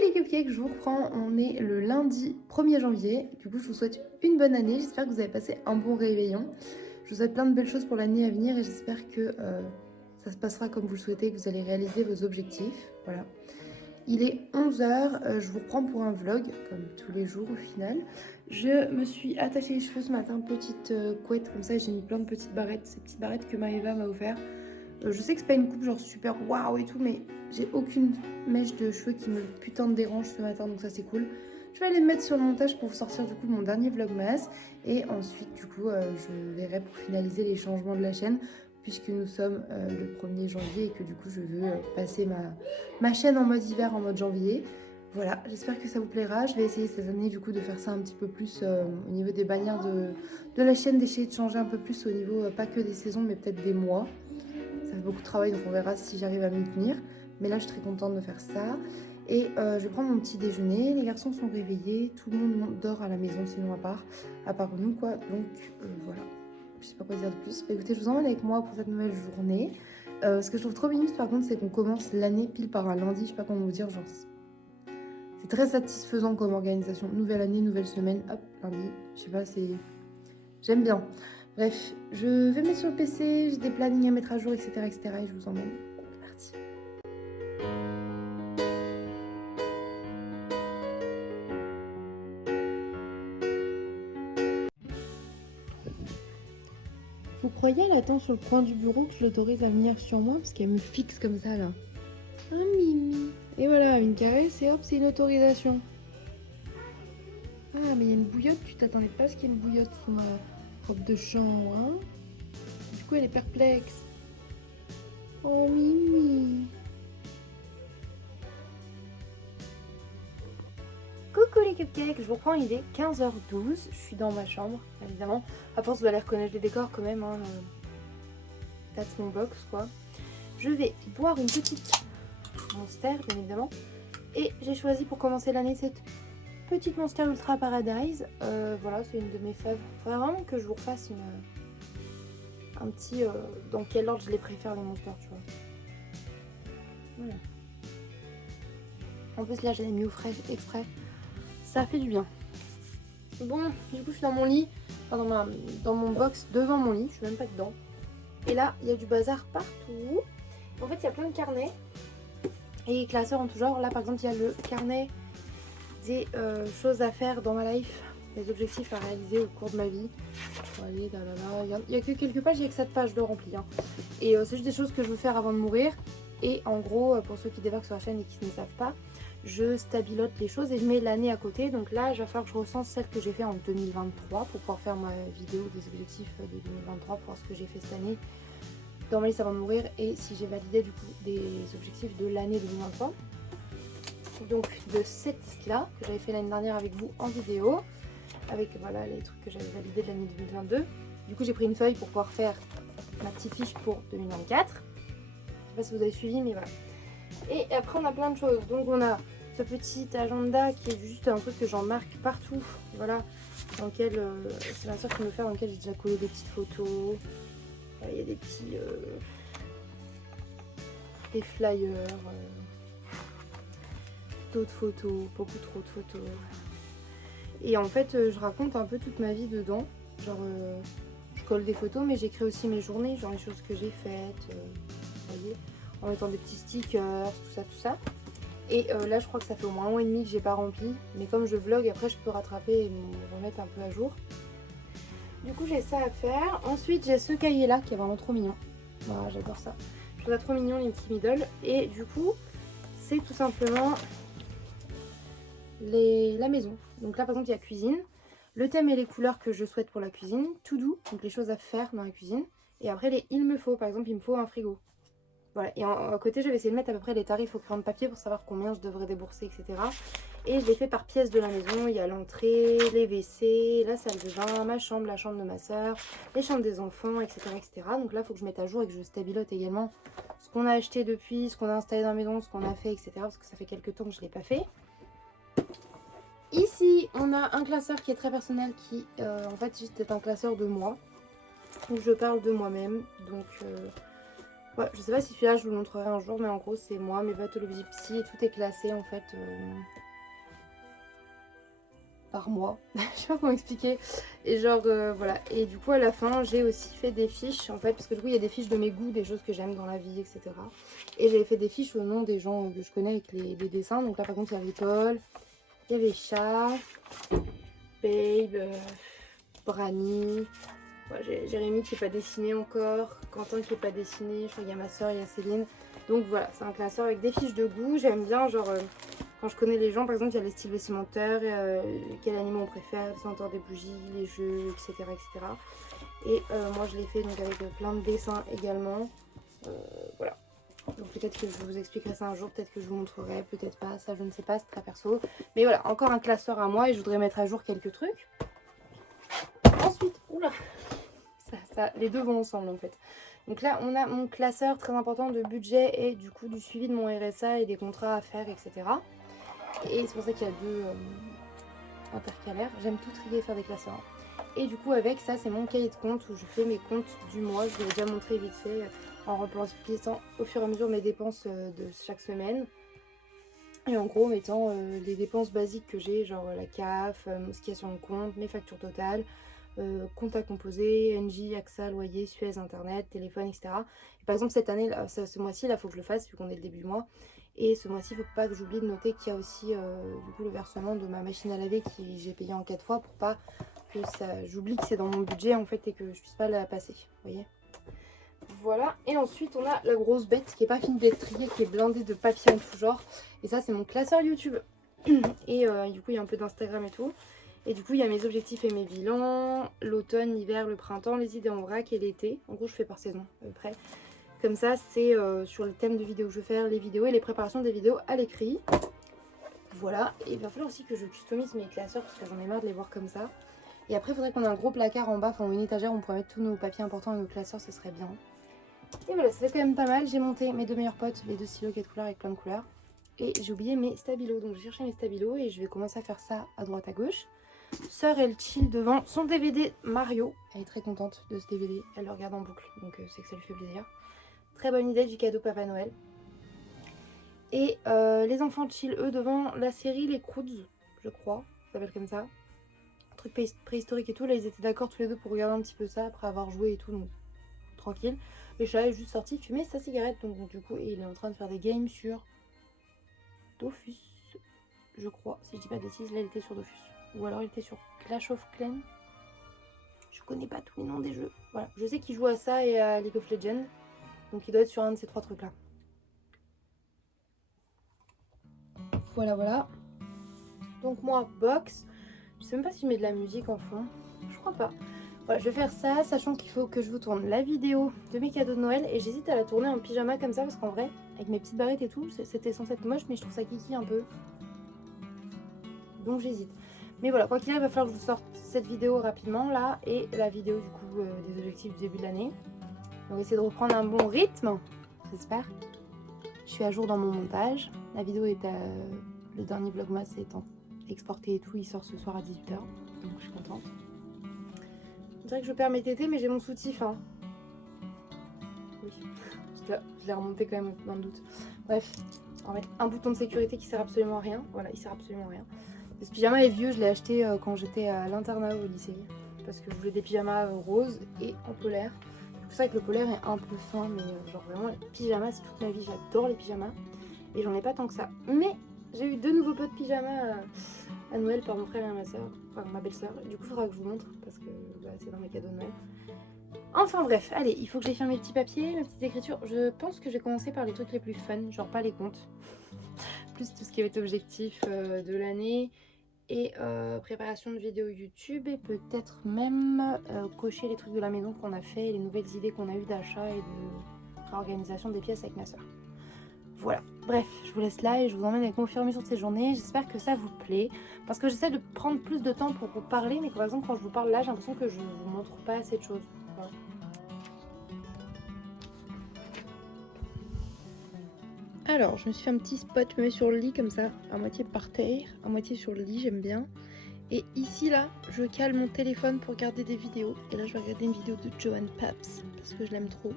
les cupcakes, je vous reprends, on est le lundi 1er janvier, du coup je vous souhaite une bonne année, j'espère que vous avez passé un bon réveillon. Je vous souhaite plein de belles choses pour l'année à venir et j'espère que ça se passera comme vous le souhaitez, que vous allez réaliser vos objectifs, voilà. Il est 11 h, je vous reprends pour un vlog, comme tous les jours au final. Je me suis attachée les cheveux ce matin, petite couette comme ça, j'ai mis plein de petites barrettes, ces petites barrettes que Maëva m'a offert. Je sais que c'est pas une coupe genre super waouh et tout, mais j'ai aucune mèche de cheveux qui me putain de dérange ce matin, donc ça c'est cool. Je vais aller me mettre sur le montage pour vous sortir du coup mon dernier vlogmas et ensuite du coup je verrai pour finaliser les changements de la chaîne puisque nous sommes le 1er janvier et que du coup je veux passer ma chaîne en mode hiver, en mode janvier. Voilà, j'espère que ça vous plaira. Je vais essayer cette année du coup de faire ça un petit peu plus au niveau des bannières de la chaîne, d'essayer de changer un peu plus au niveau pas que des saisons mais peut-être des mois. Ça fait beaucoup de travail, donc on verra si j'arrive à m'y tenir. Mais là, je suis très contente de faire ça. Et je vais prendre mon petit déjeuner. Les garçons sont réveillés. Tout le monde dort à la maison, sinon à part nous, quoi. Donc voilà. Je sais pas quoi dire de plus. Bah, écoutez, je vous emmène avec moi pour cette nouvelle journée. Ce que je trouve trop mignon, par contre, c'est qu'on commence l'année pile par un lundi. Je sais pas comment vous dire, genre... C'est très satisfaisant comme organisation. Nouvelle année, nouvelle semaine. Hop, lundi. Je sais pas, c'est... J'aime bien. Bref, je vais mettre sur le PC, j'ai des plannings à mettre à jour, etc. etc. et je vous emmène. C'est parti. Vous croyez, elle attend sur le coin du bureau que je l'autorise à venir sur moi parce qu'elle me fixe comme ça là. Ah Mimi. Et voilà, une caresse et hop, c'est une autorisation. Ah mais il y a une bouillotte, tu t'attendais pas à ce qu'il y ait une bouillotte sous ma robe de chambre, hein? Du coup elle est perplexe. Oh Mimi. Coucou les cupcakes, je vous reprends, il est 15h12, je suis dans ma chambre, évidemment. À force, vous allez reconnaître les décors quand même, hein. That's mon box, quoi. Je vais boire une petite Monster, bien évidemment. Et j'ai choisi pour commencer l'année cette petite Monster Ultra Paradise. Voilà, c'est une de mes faves. Il faudrait vraiment que je vous refasse un petit... dans quel ordre je les préfère, les Monsters, tu vois. Voilà. En plus, là, je l'ai mis au frais exprès. Ça fait du bien. Bon, du coup, je suis dans mon lit, enfin, dans mon box devant mon lit, je suis même pas dedans. Et là, il y a du bazar partout. En fait, il y a plein de carnets et classeurs en tout genre. Là, par exemple, il y a le carnet des choses à faire dans ma life, des objectifs à réaliser au cours de ma vie. Allez, il y a que quelques pages, il n'y a que 7 pages de rempli. Hein. Et c'est juste des choses que je veux faire avant de mourir. Et en gros, pour ceux qui débarquent sur la chaîne et qui ne savent pas, je stabilote les choses et je mets l'année à côté. Donc là, il va falloir que je recense celle que j'ai fait en 2023 pour pouvoir faire ma vidéo des objectifs de 2023 pour voir ce que j'ai fait cette année dans ma liste avant de mourir et si j'ai validé du coup des objectifs de l'année 2023. Donc de cette liste-là, que j'avais fait l'année dernière avec vous en vidéo, avec voilà les trucs que j'avais validés de l'année 2022. Du coup, j'ai pris une feuille pour pouvoir faire ma petite fiche pour 2024. Je sais pas si vous avez suivi, mais voilà. Et après on a plein de choses, donc on a ce petit agenda qui est juste un truc que j'en marque partout, voilà, dans lequel, c'est ma soeur qui me fait, dans lequel j'ai déjà collé des petites photos, il y a des petits, des flyers, d'autres photos, beaucoup trop de photos, et en fait je raconte un peu toute ma vie dedans, genre je colle des photos mais j'écris aussi mes journées, genre les choses que j'ai faites, vous voyez, en mettant des petits stickers, tout ça. Et là, je crois que ça fait au moins 1 an et demi que j'ai pas rempli. Mais comme je vlog, après, je peux rattraper et me remettre un peu à jour. Du coup, j'ai ça à faire. Ensuite, j'ai ce cahier-là qui est vraiment trop mignon. Voilà, j'adore ça. Je trouve ça trop mignon, les petits middle. Et du coup, c'est tout simplement la maison. Donc là, par exemple, il y a cuisine. Le thème et les couleurs que je souhaite pour la cuisine. To do, donc les choses à faire dans la cuisine. Et après, les il me faut. Par exemple, il me faut un frigo. Voilà, et à côté j'avais essayé de mettre à peu près les tarifs au crayon de papier pour savoir combien je devrais débourser, etc. Et je l'ai fait par pièce de la maison. Il y a l'entrée, les WC, la salle de bain, ma chambre, la chambre de ma soeur, les chambres des enfants, etc. etc. Donc là il faut que je mette à jour et que je stabilote également ce qu'on a acheté depuis, ce qu'on a installé dans la maison, ce qu'on a fait, etc. Parce que ça fait quelques temps que je ne l'ai pas fait. Ici on a un classeur qui est très personnel qui en fait juste est un classeur de moi. Où je parle de moi-même. Donc... Ouais, je sais pas si celui-là je vous le montrerai un jour, mais en gros c'est moi, mes pathologies psy et tout est classé en fait par mois. Je sais pas comment expliquer. Et genre voilà. Et du coup à la fin j'ai aussi fait des fiches en fait, parce que du coup il y a des fiches de mes goûts, des choses que j'aime dans la vie, etc. Et j'avais fait des fiches au nom des gens que je connais avec les dessins. Donc là par contre il y avait Paul, il y avait Chat, Babe, Brani. Ouais, j'ai Jérémy qui n'est pas dessiné encore, Quentin qui n'est pas dessiné, je crois qu'il y a ma soeur, il y a Céline. Donc voilà, c'est un classeur avec des fiches de goût. J'aime bien, genre, quand je connais les gens, par exemple, il y a les styles vestimentaires, quel animal on préfère, les senteurs des bougies, les jeux, etc. etc. Et moi, je l'ai fait donc avec plein de dessins également. Voilà. Donc peut-être que je vous expliquerai ça un jour, peut-être que je vous montrerai, peut-être pas, ça je ne sais pas, c'est très perso. Mais voilà, encore un classeur à moi et je voudrais mettre à jour quelques trucs. Ensuite, oula, les deux vont ensemble en fait. Donc là, on a mon classeur très important de budget et du coup du suivi de mon RSA et des contrats à faire, etc. Et c'est pour ça qu'il y a deux intercalaires. J'aime tout trier et faire des classeurs. Et du coup, avec ça, c'est mon cahier de compte où je fais mes comptes du mois. Je vous l'ai déjà montré vite fait en remplissant au fur et à mesure mes dépenses de chaque semaine. Et en gros, mettant les dépenses basiques que j'ai, genre la CAF, ce qu'il y a sur mon compte, mes factures totales, compte à composer, NJ, AXA, loyer, Suez, Internet, téléphone, etc. Et par exemple, cette année, là, ce mois-ci, il faut que je le fasse vu qu'on est le début du mois. Et ce mois-ci, il ne faut pas que j'oublie de noter qu'il y a aussi du coup, le versement de ma machine à laver que j'ai payé en 4 fois pour pas que j'oublie que c'est dans mon budget en fait et que je puisse pas la passer. Vous voyez ? Voilà, et ensuite on a la grosse bête qui est pas finie d'être triée, qui est blindée de papier en tout genre. Et ça c'est mon classeur YouTube. Et du coup il y a un peu d'Instagram et tout. Et du coup il y a mes objectifs et mes bilans, l'automne, l'hiver, le printemps, les idées en vrac et l'été. En gros je fais par saison à peu près. Comme ça c'est sur le thème de vidéo que je veux faire, les vidéos et les préparations des vidéos à l'écrit. Voilà, et il va falloir aussi que je customise mes classeurs parce que j'en ai marre de les voir comme ça. Et après il faudrait qu'on ait un gros placard en bas, enfin une étagère où on pourrait mettre tous nos papiers importants et nos classeurs, ce serait bien. Et voilà, ça fait quand même pas mal. J'ai monté mes deux meilleurs potes, les deux stylos 4 couleurs avec plein de couleurs. Et j'ai oublié mes stabilos. Donc j'ai cherché mes stabilos et je vais commencer à faire ça à droite à gauche. Sœur, elle chill devant son DVD Mario. Elle est très contente de ce DVD. Elle le regarde en boucle. Donc c'est que ça lui fait plaisir. Très bonne idée du cadeau Papa Noël. Et les enfants chill, eux, devant la série Les Croods, je crois. Ça s'appelle comme ça. Un truc préhistorique et tout. Là, ils étaient d'accord tous les deux pour regarder un petit peu ça après avoir joué et tout. Donc tranquille. Et Chat est juste sorti fumer sa cigarette. Donc du coup, il est en train de faire des games sur Dofus, je crois. Si je dis pas de bêtises, là il était sur Dofus. Ou alors il était sur Clash of Clans. Je connais pas tous les noms des jeux. Voilà, je sais qu'il joue à ça et à League of Legends. Donc il doit être sur un de ces trois trucs là. Voilà, voilà. Donc moi, box. Je sais même pas si je mets de la musique en fond. Je crois pas. Voilà, je vais faire ça, sachant qu'il faut que je vous tourne la vidéo de mes cadeaux de Noël. Et j'hésite à la tourner en pyjama comme ça, parce qu'en vrai, avec mes petites barrettes et tout, c'était censé être moche, mais je trouve ça kiki un peu. Donc j'hésite. Mais voilà, quoi qu'il arrive, il va falloir que je vous sorte cette vidéo rapidement, là, et la vidéo du coup des objectifs du début de l'année. On va essayer de reprendre un bon rythme, j'espère. Je suis à jour dans mon montage. La vidéo est le dernier vlogmas étant exporté et tout, il sort ce soir à 18h, donc je suis contente. Je dirais que je perds mes tétés, mais j'ai mon soutif, hein. Oui, je l'ai remonté quand même dans le doute. Bref, en fait, un bouton de sécurité qui sert absolument à rien. Voilà, il sert absolument à rien. Ce pyjama est vieux, je l'ai acheté quand j'étais à l'internat au lycée. Parce que je voulais des pyjamas roses et en polaire. C'est ça que le polaire est un peu fin, mais genre vraiment, les pyjamas, c'est toute ma vie. J'adore les pyjamas. Et j'en ai pas tant que ça. Mais j'ai eu deux nouveaux pots de pyjamas à Noël par mon frère et ma soeur. Enfin, ma belle-sœur. Du coup, il faudra que je vous montre parce que bah, c'est dans mes cadeaux de Noël. Enfin bref, allez, il faut que j'aille faire mes petits papiers, mes petites écritures. Je pense que je vais commencer par les trucs les plus fun, genre pas les comptes. Plus tout ce qui va être objectif de l'année. Et préparation de vidéos YouTube et peut-être même cocher les trucs de la maison qu'on a fait et les nouvelles idées qu'on a eues d'achat et de réorganisation des pièces avec ma soeur. Voilà, bref, je vous laisse là et je vous emmène avec mon fur et à mesure de ces journées. J'espère que ça vous plaît parce que j'essaie de prendre plus de temps pour vous parler, mais par exemple quand je vous parle là, j'ai l'impression que je ne vous montre pas assez de choses. Voilà. Alors, je me suis fait un petit spot, je me mets sur le lit comme ça, à moitié par terre, à moitié sur le lit, j'aime bien. Et ici, là, je cale mon téléphone pour regarder des vidéos. Et là, je vais regarder une vidéo de Joanne Paps, parce que je l'aime trop.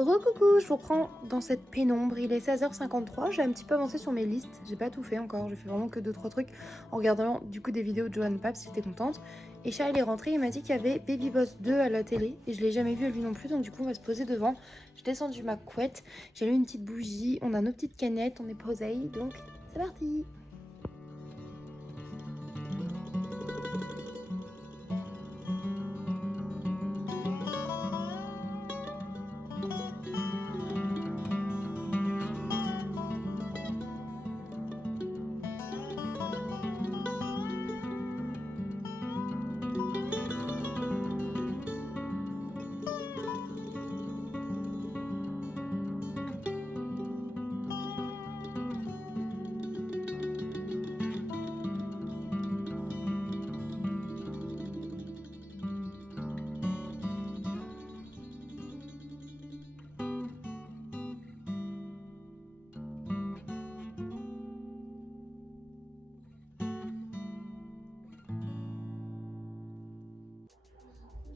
Recoucou, je vous reprends dans cette pénombre, il est 16h53, j'ai un petit peu avancé sur mes listes, j'ai pas tout fait encore, j'ai fait vraiment que 2-3 trucs en regardant du coup des vidéos de Johan Paps, j'étais contente. Et Charles est rentré, il m'a dit qu'il y avait Baby Boss 2 à la télé, et je l'ai jamais vu lui non plus, donc du coup on va se poser devant. J'ai descendu ma couette, j'ai mis une petite bougie, on a nos petites canettes, on est posé, donc c'est parti.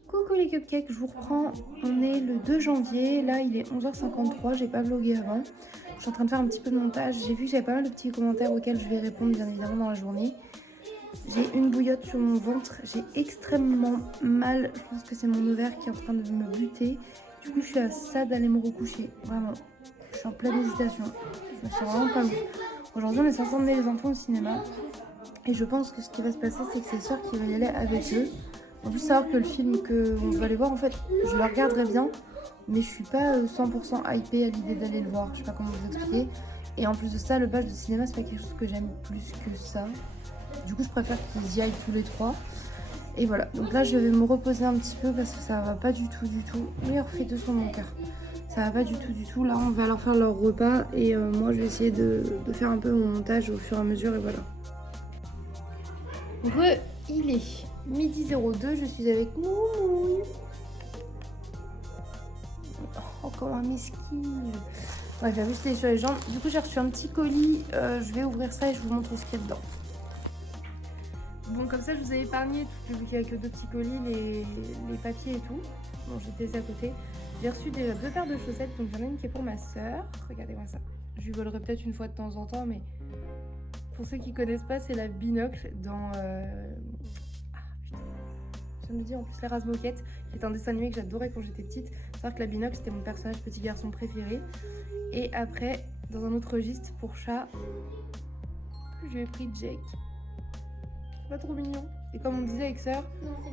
Coucou les cupcakes, je vous reprends, on est le 2 janvier, là il est 11h53, j'ai pas vlogué avant. Je suis en train de faire un petit peu de montage, j'ai vu que j'avais pas mal de petits commentaires auxquels je vais répondre bien évidemment dans la journée. J'ai une bouillotte sur mon ventre, j'ai extrêmement mal, je pense que c'est mon ovaire qui est en train de me buter. Du coup je suis à ça d'aller me recoucher, vraiment, je suis en pleine hésitation, je me sens vraiment pas bien. Aujourd'hui on est censé emmener les enfants au cinéma et je pense que ce qui va se passer c'est que c'est Sœur qui va y aller avec eux. En plus, savoir que le film qu'on va aller voir, en fait, je le regarderai bien, mais je suis pas 100% hypée à l'idée d'aller le voir. Je sais pas comment vous expliquer. Et en plus de ça, le pass de cinéma, c'est pas quelque chose que j'aime plus que ça. Du coup, je préfère qu'ils y aillent tous les trois. Et voilà. Donc là, je vais me reposer un petit peu parce que ça va pas du tout, du tout. Oui, refait deux sur mon cœur. Ça va pas du tout, du tout. Là, on va leur faire leur repas et moi, je vais essayer de faire un peu mon montage au fur et à mesure et voilà. Il est midi 02, je suis avec Moumouille. Oh, comme un mesquine. Ouais, j'ai vu c'était sur les jambes. Du coup, j'ai reçu un petit colis. Je vais ouvrir ça et je vous montre ce qu'il y a dedans. Bon, comme ça, je vous ai épargné, vu qu'il n'y a que deux petits colis, les papiers et tout. Bon, j'ai laissé à côté. J'ai reçu déjà deux paires de chaussettes. Donc, j'en ai une qui est pour ma soeur. Regardez-moi ça. Je lui volerai peut-être une fois de temps en temps, mais pour ceux qui connaissent pas, c'est la Binocle dans... Je me dis en plus les Razmoquettes, qui est un dessin animé que j'adorais quand j'étais petite. C'est vrai que la Binocle c'était mon personnage petit garçon préféré. Et après, dans un autre registre pour chat, je lui ai pris Jake. C'est pas trop mignon. Et comme on disait avec Sœur,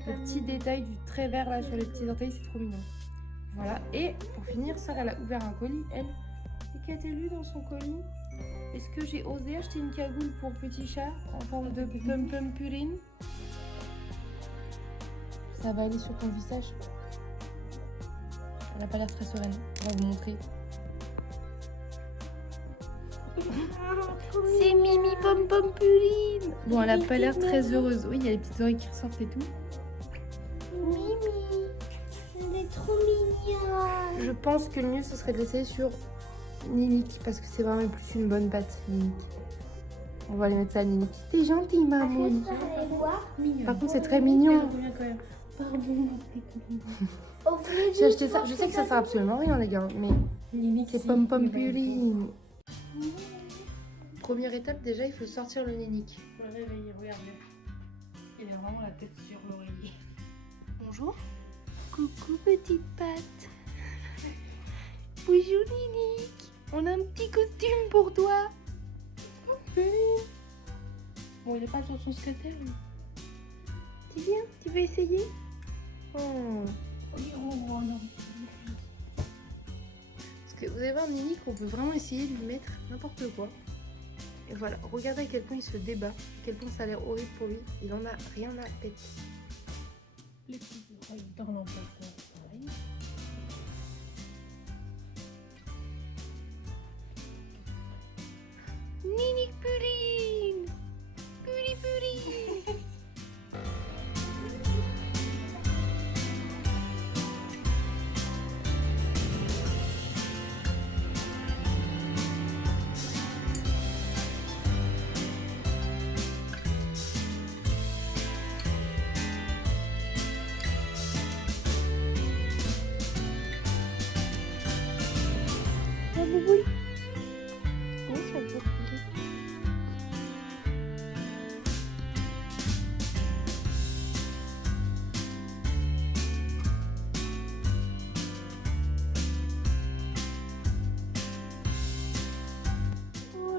le petit détail du trait vert là sur les petits orteils, c'est trop mignon. Voilà. Et pour finir, Sœur elle a ouvert un colis, elle. Et qu'a-t-elle lu dans son colis? Est-ce que j'ai osé acheter une cagoule pour petit chat en forme de pum-pum purine? Ça va aller sur ton visage. Elle n'a pas l'air très sereine. On va vous montrer. C'est Mimi Pom Pom Purine. Bon, elle a pas l'air très heureuse. Oui, il y a les petites oreilles qui ressortent et tout. Mimi, elle est trop mignonne. Je pense que le mieux, ce serait de laisser sur Ninique. Parce que c'est vraiment plus une bonne patte, Ninique. On va aller mettre ça à Ninique. T'es gentille, maman. Par contre, c'est très mignon. J'ai acheté ça. Je sais que ça sert absolument rien, les gars, mais c'est Pom Pom Purine. Première étape, déjà, il faut sortir le Ninique. Faut le réveiller, regardez. Il a vraiment la tête sur l'oreiller. Bonjour. Coucou, petite patte. Bonjour, Ninique. On a un petit costume pour toi. Bon, il est pas sur son skater, lui. Tu viens? Tu veux essayer? Oh. Non. Parce que vous allez voir, Ninique, on peut vraiment essayer de lui mettre n'importe quoi. Et voilà, regardez à quel point il se débat, à quel point ça a l'air horrible pour lui. Il en a rien à péter. Les petits oreilles dans l'emplacement. Ninique Purine! Puri Puri! bouboule. Oui, ça bouboule.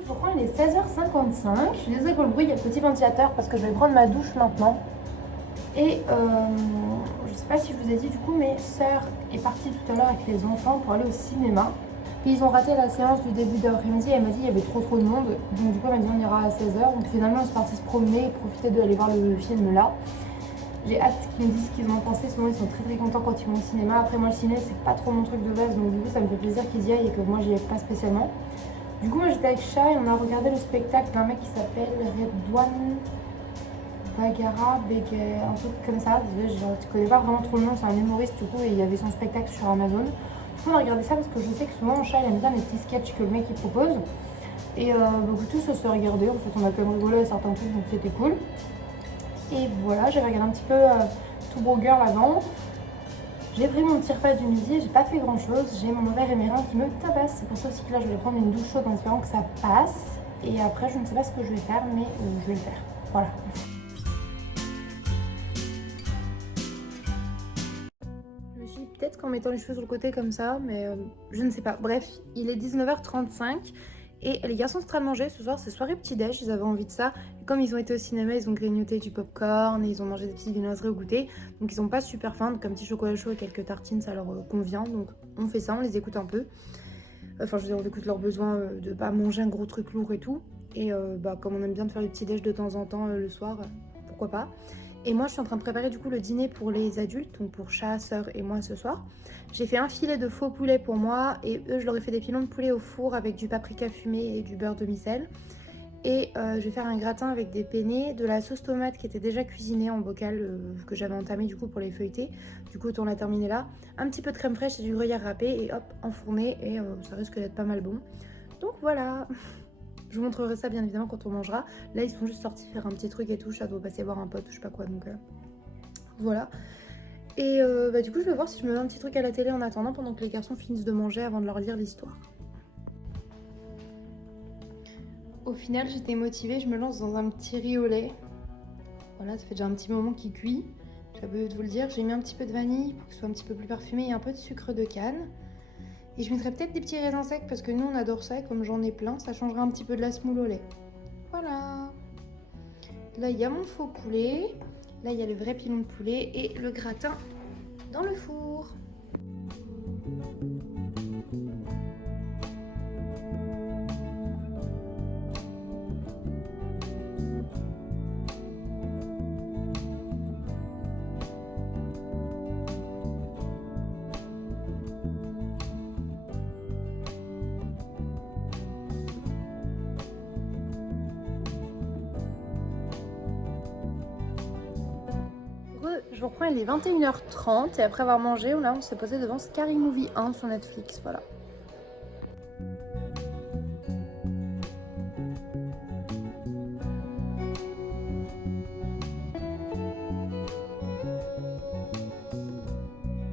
Je reprends, il est 16h55. Je suis désolée pour le bruit, il y a le petit ventilateur parce que je vais prendre ma douche maintenant. Et je sais pas si je vous ai dit du coup, mais sœur est partie tout à l'heure avec les enfants pour aller au cinéma. Et ils ont raté la séance du début d'après-midi. Elle m'a dit qu'il y avait trop de monde. Donc du coup elle m'a dit on ira à 16h. Donc finalement ils sont partis se promener et profiter d'aller voir le film là. J'ai hâte qu'ils me disent ce qu'ils en ont pensé. Souvent ils sont très contents quand ils vont au cinéma. Après moi le ciné c'est pas trop mon truc de base. Donc du coup ça me fait plaisir qu'ils y aillent et que moi j'y aille pas spécialement. Du coup moi j'étais avec Chat et on a regardé le spectacle d'un mec qui s'appelle Redouane Bagara, un truc comme ça. Désolée, je connais pas vraiment trop le nom, c'est un humoriste du coup et il y avait son spectacle sur Amazon. Du coup on a regardé ça parce que je sais que souvent Chat il aime bien les petits sketchs que le mec il propose. Et beaucoup tous se regarder, en fait on a quand même rigolé à certains trucs donc c'était cool. Et voilà, j'avais regardé un petit peu Two Broke Girl avant. J'ai pris mon petit repas du midi, j'ai pas fait grand chose, j'ai mon verre et mes reins qui me tabassent. C'est pour ça aussi que là je vais prendre une douche chaude en espérant que ça passe. Et après je ne sais pas ce que je vais faire mais je vais le faire. Voilà. Je me suis dit peut-être qu'en mettant les cheveux sur le côté comme ça, mais je ne sais pas. Bref, il est 19h35 et les garçons sont en train de manger. Ce soir, c'est soirée petit-déj, ils avaient envie de ça. Et comme ils ont été au cinéma, ils ont grignoté du popcorn et ils ont mangé des petites viennoiseries au goûter. Donc ils n'ont pas super faim, donc un petit chocolat chaud et quelques tartines, ça leur convient. Donc on fait ça, on les écoute un peu. Enfin, je veux dire, on écoute leurs besoins de pas manger un gros truc lourd et tout. Et comme on aime bien de faire des petits déj de temps en temps le soir, pourquoi pas. Et moi je suis en train de préparer du coup le dîner pour les adultes, donc pour Chat, Sœur et moi ce soir. J'ai fait un filet de faux poulet pour moi et eux je leur ai fait des pilons de poulet au four avec du paprika fumé et du beurre demi-sel. Et je vais faire un gratin avec des penne, de la sauce tomate qui était déjà cuisinée en bocal que j'avais entamé du coup pour les feuilleter. Du coup on l'a terminé là. Un petit peu de crème fraîche et du gruyère râpé et hop enfourné et ça risque d'être pas mal bon. Donc voilà. Je vous montrerai ça bien évidemment quand on mangera. Là ils sont juste sortis faire un petit truc et tout. Chat doit passer voir un pote ou je sais pas quoi donc voilà. Et du coup je vais voir si je me mets un petit truc à la télé en attendant pendant que les garçons finissent de manger avant de leur lire l'histoire. Au final j'étais motivée, je me lance dans un petit riz au lait. Voilà, ça fait déjà un petit moment qu'il cuit. J'ai oublié de vous le dire, j'ai mis un petit peu de vanille pour que ce soit un petit peu plus parfumé et un peu de sucre de canne. Et je mettrai peut-être des petits raisins secs parce que nous on adore ça et comme j'en ai plein, ça changera un petit peu de la semoule au lait. Voilà. Là il y a mon faux poulet, là il y a le vrai pilon de poulet et le gratin dans le four. Je vous reprends, il est 21h30 et après avoir mangé, là on s'est posé devant Scary Movie 1 sur Netflix, voilà.